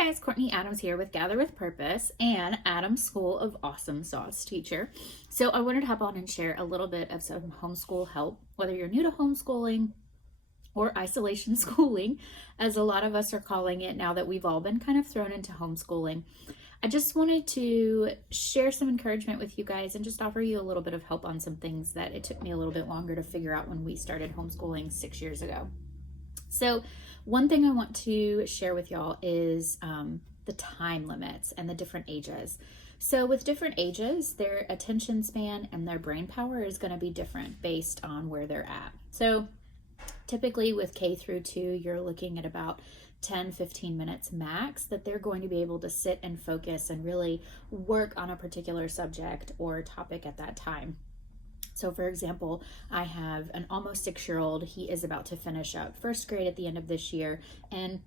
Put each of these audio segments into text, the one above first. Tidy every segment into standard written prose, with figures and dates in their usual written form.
guys, Courtney Adams here with Gather with Purpose and Adams School of Awesome Sauce teacher. So I wanted to hop on and share a little bit of some homeschool help, whether you're new to homeschooling or isolation schooling, as a lot of us are calling it now that we've all been kind of thrown into homeschooling. I just wanted to share some encouragement with you guys and just offer you a little bit of help on some things that it took me a little bit longer to figure out when we started homeschooling 6 years ago. So one thing I want to share with y'all is the time limits and the different ages. So with different ages, their attention span and their brain power is going to be different based on where they're at. So typically with K through 2, you're looking at about 10-15 minutes max that they're going to be able to sit and focus and really work on a particular subject or topic at that time. So for example, I have an almost 6-year-old. He is about to finish up first grade at the end of this year, and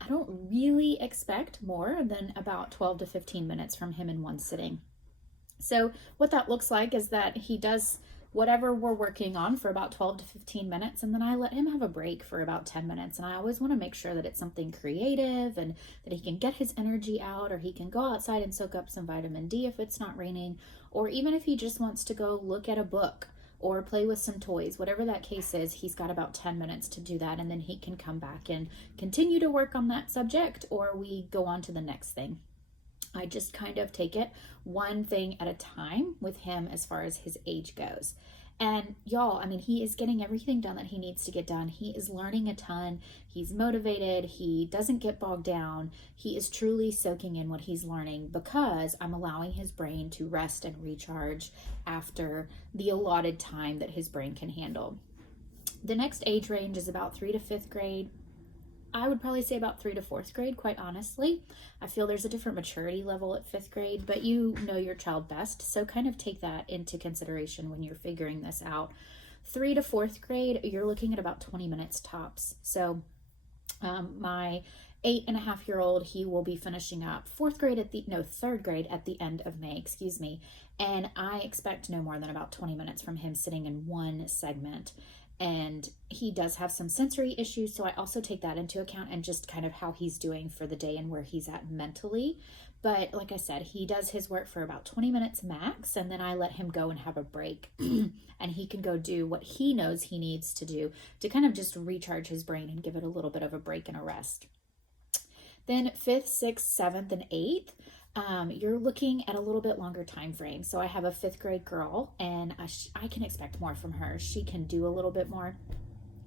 I don't really expect more than about 12 to 15 minutes from him in one sitting. So what that looks like is that he does whatever we're working on for about 12 to 15 minutes, and then I let him have a break for about 10 minutes. And I always want to make sure that it's something creative and that he can get his energy out, or he can go outside and soak up some vitamin D if it's not raining, or even if he just wants to go look at a book or play with some toys, whatever that case is, he's got about 10 minutes to do that, and then he can come back and continue to work on that subject, or we go on to the next thing. I just kind of take it one thing at a time with him as far as his age goes. And y'all, I mean, he is getting everything done that he needs to get done. He is learning a ton. He's motivated. He doesn't get bogged down. He is truly soaking in what he's learning because I'm allowing his brain to rest and recharge after the allotted time that his brain can handle. The next age range is about 3 to 5th grade. I would probably say about 3 to 4th grade, quite honestly. I feel there's a different maturity level at 5th grade, but you know your child best, so kind of take that into consideration when you're figuring this out. 3 to 4th grade, you're looking at about 20 minutes tops. So my 8.5-year-old, he will be finishing up 3rd grade at the end of May, and I expect no more than about 20 minutes from him sitting in one segment. And he does have some sensory issues, so I also take that into account and just kind of how he's doing for the day and where he's at mentally. But like I said, he does his work for about 20 minutes max, and then I let him go and have a break and he can go do what he knows he needs to do to kind of just recharge his brain and give it a little bit of a break and a rest. Then 5th, 6th, 7th, and 8th, you're looking at a little bit longer time frame. So I have a 5th grade girl, and I can expect more from her. She can do a little bit more.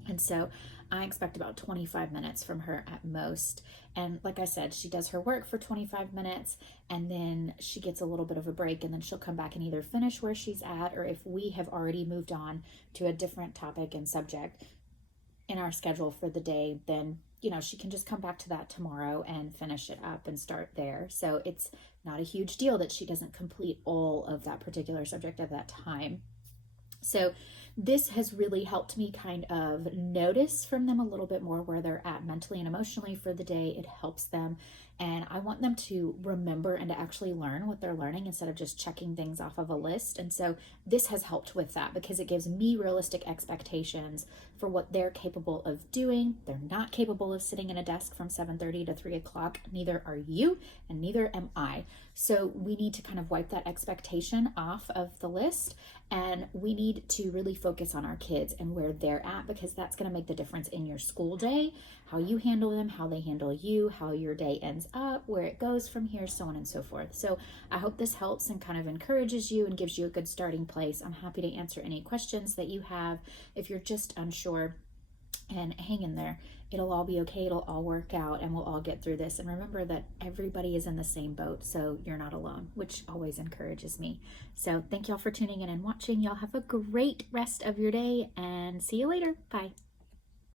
And so I expect about 25 minutes from her at most. And like I said, she does her work for 25 minutes, and then she gets a little bit of a break, and then she'll come back and either finish where she's at, or if we have already moved on to a different topic and subject in our schedule for the day, then she can just come back to that tomorrow and finish it up and start there. So it's not a huge deal that she doesn't complete all of that particular subject at that time. So this has really helped me kind of notice from them a little bit more where they're at mentally and emotionally for the day. It helps them. And I want them to remember and to actually learn what they're learning instead of just checking things off of a list. And so this has helped with that because it gives me realistic expectations for what they're capable of doing. They're not capable of sitting in a desk from 7:30 to 3 o'clock. Neither are you, and neither am I. So we need to kind of wipe that expectation off of the list, and we need to really focus on our kids and where they're at, because that's going to make the difference in your school day, how you handle them, how they handle you, how your day ends up, where it goes from here, so on and so forth. So I hope this helps and kind of encourages you and gives you a good starting place. I'm happy to answer any questions that you have if you're just unsure, and hang in there. It'll all be okay. It'll all work out, and we'll all get through this. And remember that everybody is in the same boat, so you're not alone, which always encourages me. So thank y'all for tuning in and watching. Y'all have a great rest of your day, and see you later. Bye.